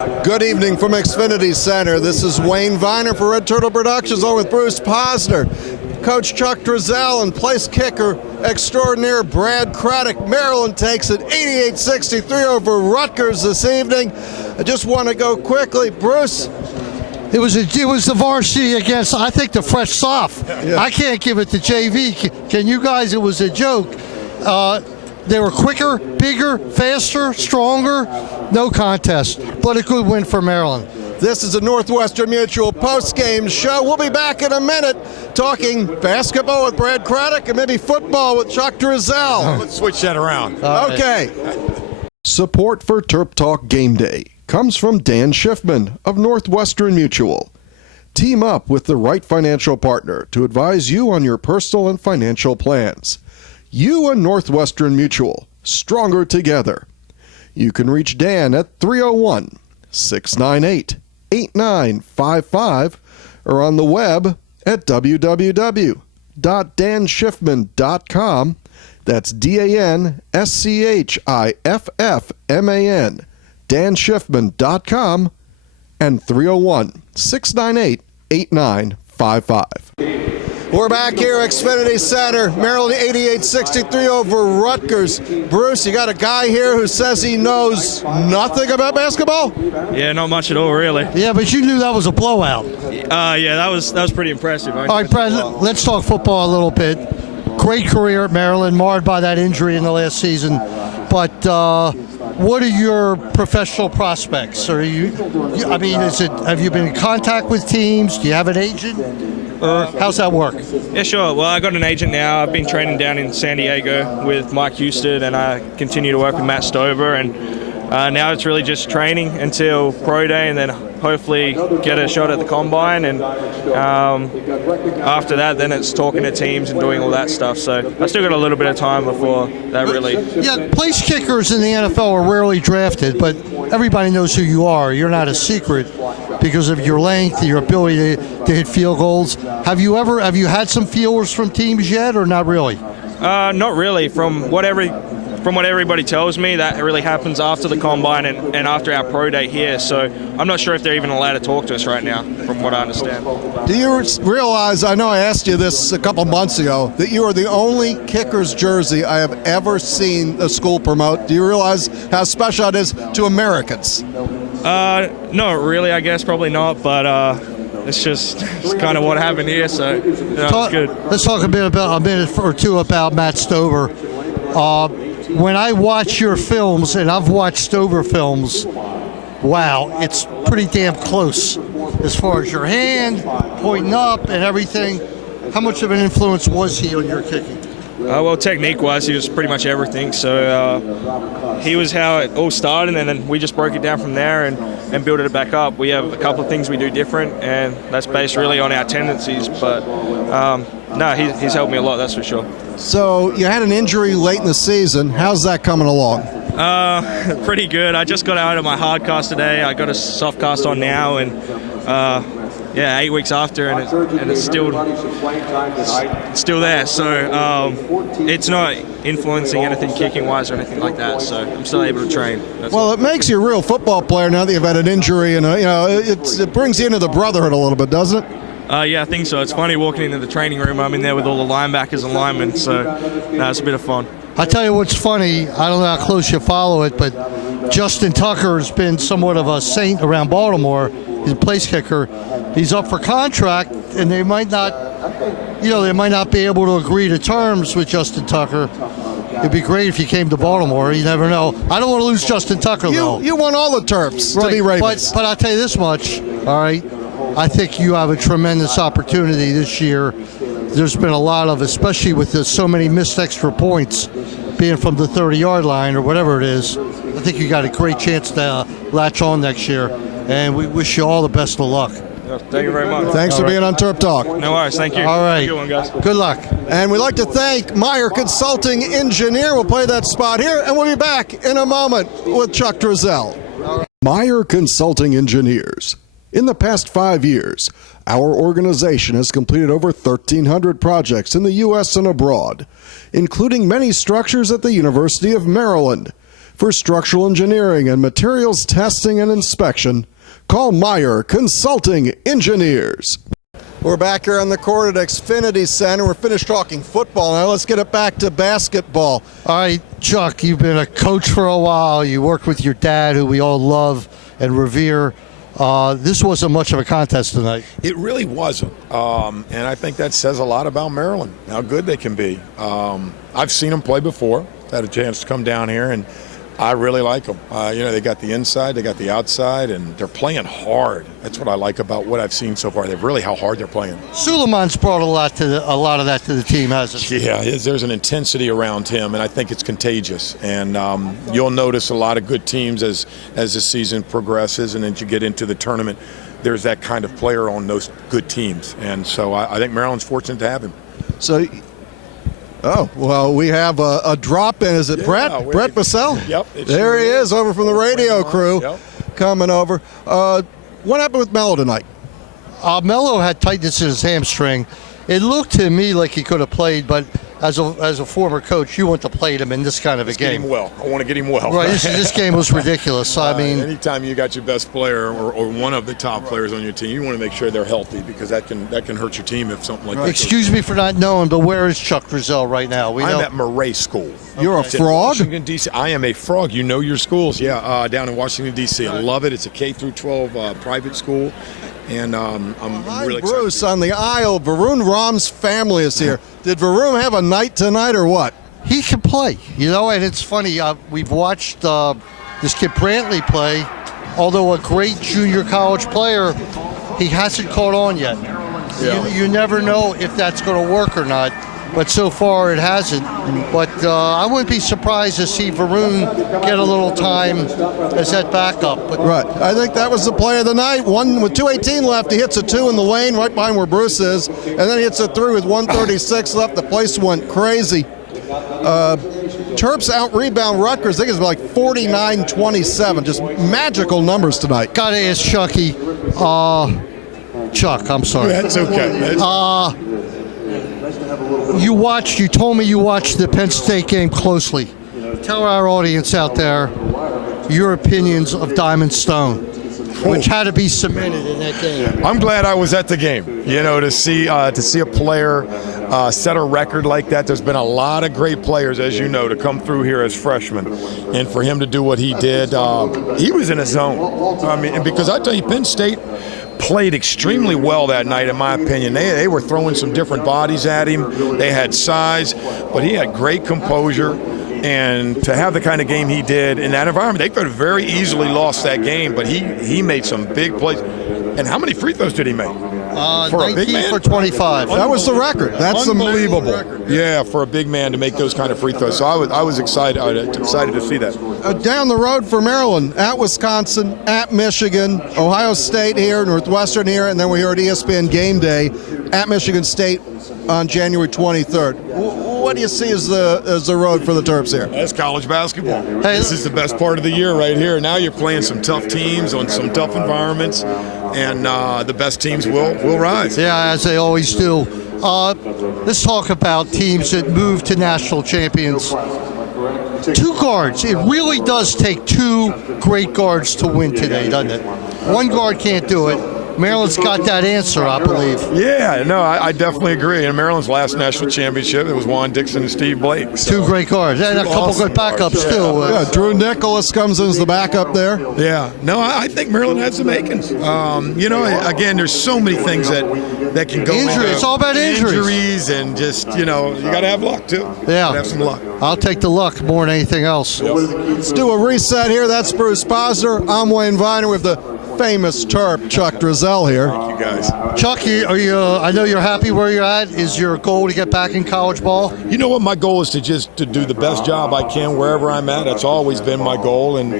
Good evening from Xfinity Center. This is Wayne Viener for Red Turtle Productions, along with Bruce Posner, Coach Chuck Drisell, and place kicker extraordinaire Brad Craddock. Maryland takes it 88-63 over Rutgers this evening. I just want to go quickly, Bruce. It was the varsity against, I think, the fresh soft. Yeah. I can't give it to JV. Can you guys? It was a joke. They were quicker, bigger, faster, stronger. No contest, but a good win for Maryland. This is a Northwestern Mutual post-game show. We'll be back in a minute talking basketball with Brad Craddock and maybe football with Chuck Drisell. Let's switch that around. Okay. Support for TerpTalk Game Day comes from Dan Schiffman of Northwestern Mutual. Team up with the right financial partner to advise you on your personal and financial plans. You and Northwestern Mutual, stronger together. You can reach Dan at 301-698-8955 or on the web at www.danschiffman.com. That's DANSCHIFFMAN, danschiffman.com, and 301-698-8955. We're back here at Xfinity Center. Maryland 88-63 over Rutgers. Bruce, you got a guy here who says he knows nothing about basketball? Yeah, not much at all, really. Yeah, but you knew that was a blowout. Yeah, that was pretty impressive. All right, Brad, let's talk football a little bit. Great career at Maryland, marred by that injury in the last season. But what are your professional prospects? Have you been in contact with teams? Do you have an agent? How's that work? Yeah, sure. Well, I got an agent now. I've been training down in San Diego with Mike Houston, and I continue to work with Matt Stover. And now it's really just training until Pro Day, and then hopefully get a shot at the Combine. And after that, then it's talking to teams and doing all that stuff. So I still got a little bit of time before that really. Yeah, place kickers in the NFL are rarely drafted, but everybody knows who you are. You're not a secret because of your length, your ability to hit field goals. Have you had some feelers from teams yet, or not really? Not really. From what everybody tells me, that really happens after the Combine and after our Pro Day here. So I'm not sure if they're even allowed to talk to us right now, from what I understand. Do you realize, I know I asked you this a couple months ago, that you are the only kicker's jersey I have ever seen a school promote? Do you realize how special it is to Americans? No, really, I guess probably not, but it's kind of what happened here, so it's good. Let's talk a minute or two about Matt Stover. When I watch your films, and I've watched Stover films, wow, it's pretty damn close as far as your hand pointing up and everything. How much of an influence was he on your kicking? Well, technique-wise, he was pretty much everything. So he was how it all started, and then we just broke it down from there and built it back up. We have a couple of things we do different, and that's based really on our tendencies. But no, he's helped me a lot, that's for sure. So you had an injury late in the season. How's that coming along? Pretty good. I just got out of my hard cast today. I got a soft cast on now, and 8 weeks after, and it's still there. So it's not influencing anything kicking-wise or anything like that. So I'm still able to train. Well, it makes you a real football player now that you've had an injury, and it brings you into the brotherhood a little bit, doesn't it? Yeah, I think so. It's funny walking into the training room. I'm in there with all the linebackers and linemen, so it's a bit of fun. I tell you what's funny, I don't know how close you follow it, but Justin Tucker has been somewhat of a saint around Baltimore. He's a place kicker. He's up for contract, and they might not be able to agree to terms with Justin Tucker. It'd be great if he came to Baltimore. You never know. I don't want to lose Justin Tucker, though. You want all the Terps to be Ravens. But I'll tell you this much, all right? I think you have a tremendous opportunity this year. There's been a lot of, especially with so many missed extra points, being from the 30-yard line or whatever it is. I think you got a great chance to latch on next year, and we wish you all the best of luck. Thank you very much. Thanks for being on TerpTalk. No worries. Thank you. All right. Good one, guys. Good luck. And we'd like to thank Meyer Consulting Engineer. We'll play that spot here, and we'll be back in a moment with Chuck Drisell. Meyer Consulting Engineers. In the past 5 years, our organization has completed over 1,300 projects in the U.S. and abroad, including many structures at the University of Maryland. For structural engineering and materials testing and inspection, call Meyer Consulting Engineers. We're back here on the court at Xfinity Center. We're finished talking football. Now let's get it back to basketball. All right, Chuck, you've been a coach for a while. You worked with your dad, who we all love and revere. This wasn't much of a contest tonight. It really wasn't, and I think that says a lot about Maryland, how good they can be. I've seen them play before, had a chance to come down here, and I really like them. They got the inside, they got the outside, and they're playing hard. That's what I like about what I've seen so far. They're really how hard they're playing. Suleiman's brought a lot of that to the team, hasn't he? Yeah, there's an intensity around him, and I think it's contagious. And you'll notice a lot of good teams as the season progresses, and as you get into the tournament, there's that kind of player on those good teams. And so I think Maryland's fortunate to have him. So, we have a drop-in. Is it Brett Drisell? Yep. There he is, over from the radio crew, coming over. What happened with Mello tonight? Mello had tightness in his hamstring. It looked to me like he could have played, but as a former coach, you want to play him in this kind of a game. Get him well. I want to get him well. Right. This game was ridiculous. I mean, anytime you got your best player or one of the top players on your team, you want to make sure they're healthy, because that can hurt your team if something like that. Excuse me for not knowing, but where is Chuck Drisell right now? I'm at Murray School. You're a frog? Washington, D.C. I am a frog. You know your schools. Yeah, down in Washington, D.C. I love it. It's a K through 12 private school. And I'm really excited. Bruce on the aisle. Varun Ram's family is here. Did Varun have a night tonight or what? He can play, and it's funny. We've watched this kid Brantley play. Although a great junior college player, he hasn't caught on yet. Yeah. You never know if that's going to work or not. But so far it hasn't. But I wouldn't be surprised to see Varun get a little time as that backup. But right. I think that was the play of the night. One with 2:18 left, he hits a 2 in the lane right behind where Bruce is, and then he hits a 3 with 1:36 left. The place went crazy. Terps out-rebound Rutgers. I think it's like 49-27. Just magical numbers tonight. Got to ask Chucky. Chuck, I'm sorry. That's okay. You told me you watched the Penn State game closely. Tell our audience out there your opinions of Diamond Stone, which had to be cemented in that game. I'm glad I was at the game. To see a player set a record like that. There's been a lot of great players, as you know, to come through here as freshmen, and for him to do what he did, he was in a zone. I mean, because I tell you, Penn State played extremely well that night, in my opinion. They were throwing some different bodies at him. They had size, but he had great composure. And to have the kind of game he did in that environment, they could have very easily lost that game, but he made some big plays. And how many free throws did he make? For a big man? For 25. That was the record. That's unbelievable. Yeah, for a big man to make those kind of free throws. So I was excited to see that. Down the road for Maryland, at Wisconsin, at Michigan, Ohio State here, Northwestern here, and then we're here at ESPN Game Day at Michigan State on January 23rd. What do you see as the road for the Terps here? That's college basketball. This is the best part of the year right here. Now you're playing some tough teams on some tough environments, and the best teams will rise. Yeah, as they always do. Let's talk about teams that move to national champions. 2 guards. It really does take 2 great guards to win today, doesn't it? One guard can't do it. Maryland's got that answer, I believe. Yeah, no, I definitely agree. In Maryland's last national championship, it was Juan Dixon and Steve Blake. So. 2 great guards. And a couple good backups, too. Yeah, Drew Nicholas comes in as the backup there. Yeah. No, I think Maryland has the makings. Again, there's so many things that can go Injuries. It's all about injuries. Injuries and just, you got to have luck, too. Yeah. Have some luck. I'll take the luck more than anything else. Let's do a reset here. That's Bruce Posner. I'm Wayne Viener with the famous Terp, Chuck Drisell here. Thank you, guys. Chuck, I know you're happy where you're at. Is your goal to get back in college ball? You know what? My goal is to do the best job I can wherever I'm at. That's always been my goal, and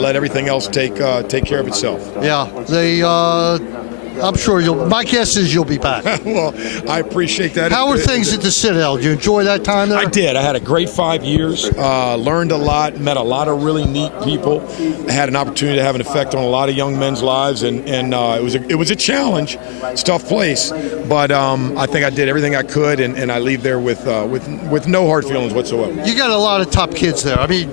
let everything else take care of itself. Yeah, I'm sure my guess is you'll be back. Well, I appreciate that. How were things at the Citadel? Did you enjoy that time there? I did. I had a great 5 years, learned a lot, met a lot of really neat people. I had an opportunity to have an effect on a lot of young men's lives, and it was a challenge. It's a tough place, but I think I did everything I could, and I leave there with no hard feelings whatsoever. You got a lot of top kids there. I mean,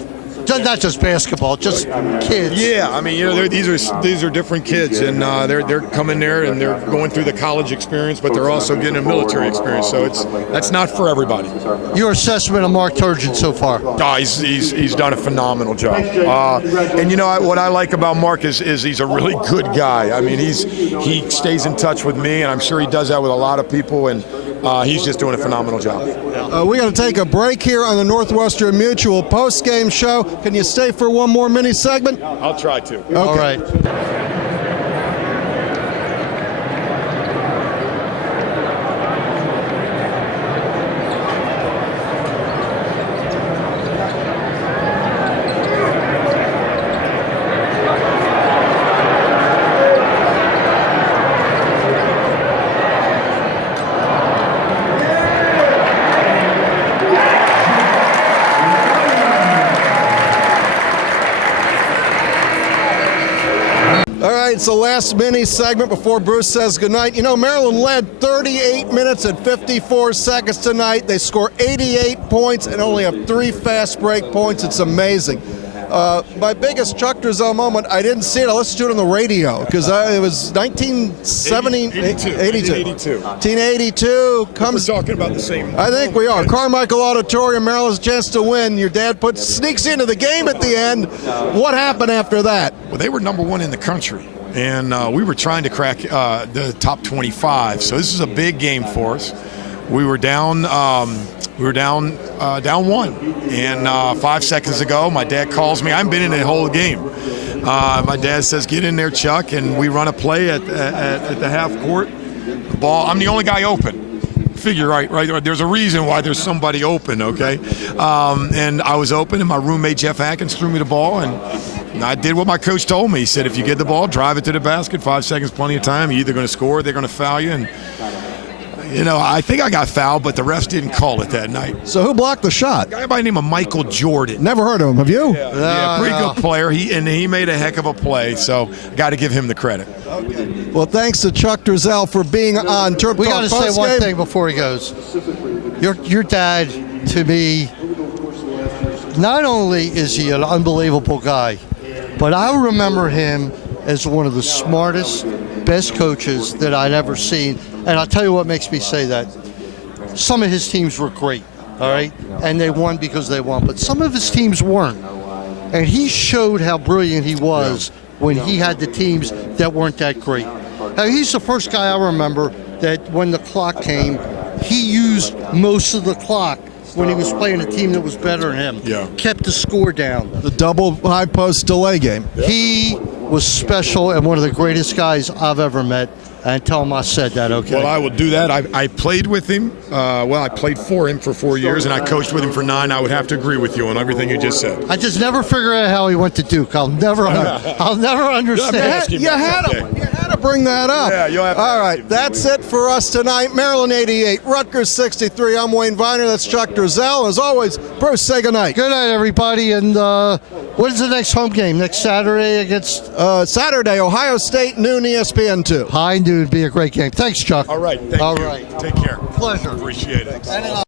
Not just basketball, just kids. Yeah, I mean, you know, these are different kids, and they're coming there and they're going through the college experience, but they're also getting a military experience. So that's not for everybody. Your assessment of Mark Turgeon so far? He's done a phenomenal job. And you know what I like about Mark is he's a really good guy. I mean, he stays in touch with me, and I'm sure he does that with a lot of people, and he's just doing a phenomenal job. We got to take a break here on the Northwestern Mutual post-game show. Can you stay for one more mini segment? I'll try to. Okay. All right. It's the last mini segment before Bruce says goodnight. You know, Maryland led 38 minutes and 54 seconds tonight. They score 88 points and only have 3 fast break points. It's amazing. My biggest Chuck Drisell moment, I didn't see it. I listened to it on the radio because it was 1982. 1982 comes. We're talking about the same. I think we are. Carmichael Auditorium, Maryland's chance to win. Your dad sneaks into the game at the end. What happened after that? Well, they were number 1 in the country, and we were trying to crack the top 25. So this is a big game for us. We were down. Down 1, and 5 seconds ago, my dad calls me. I haven't been in the whole game. My dad says, "Get in there, Chuck," and we run a play at the half court. The ball. I'm the only guy open. Figure right. There's a reason why there's somebody open. Okay, and I was open, and my roommate Jeff Atkins threw me the ball, and I did what my coach told me. He said, "If you get the ball, drive it to the basket. 5 seconds, plenty of time. You're either going to score, or they're going to foul you." And you know, I think I got fouled, but the refs didn't call it that night. So who blocked the shot? A guy by the name of Michael Jordan. Never heard of him. Have you? Yeah, pretty good player. He made a heck of a play, so got to give him the credit. Okay. Well, thanks to Chuck Drisell for being on TerpTalk. We got to say one thing before he goes. Your dad, to me, not only is he an unbelievable guy, but I remember him as one of the smartest, best coaches that I'd ever seen. And I'll tell you what makes me say that. Some of his teams were great, all right? And they won because they won. But some of his teams weren't. And he showed how brilliant he was when he had the teams that weren't that great. Now, he's the first guy I remember that when the clock came, he used most of the clock when he was playing a team that was better than him. Yeah. Kept the score down. The double high post delay game. He was special and one of the greatest guys I've ever met. And tell him I said that, okay? Well, I will do that. I played with him. I played for him for 4 years, and I coached with him for 9. I would have to agree with you on everything you just said. I just never figure out how he went to Duke. I'll never understand. You had to bring that up. Yeah, you'll have to. All right, that's it for us tonight. Maryland 88, Rutgers 63. I'm Wayne Viener. That's Chuck Drisell. As always, Bruce, say goodnight. Good night, everybody. And what is the next home game? Next Saturday against? Saturday, Ohio State, noon, ESPN2. High noon. Be a great game. Thanks, Chuck. All right. Thank you. Right. Take care. Pleasure. Appreciate it.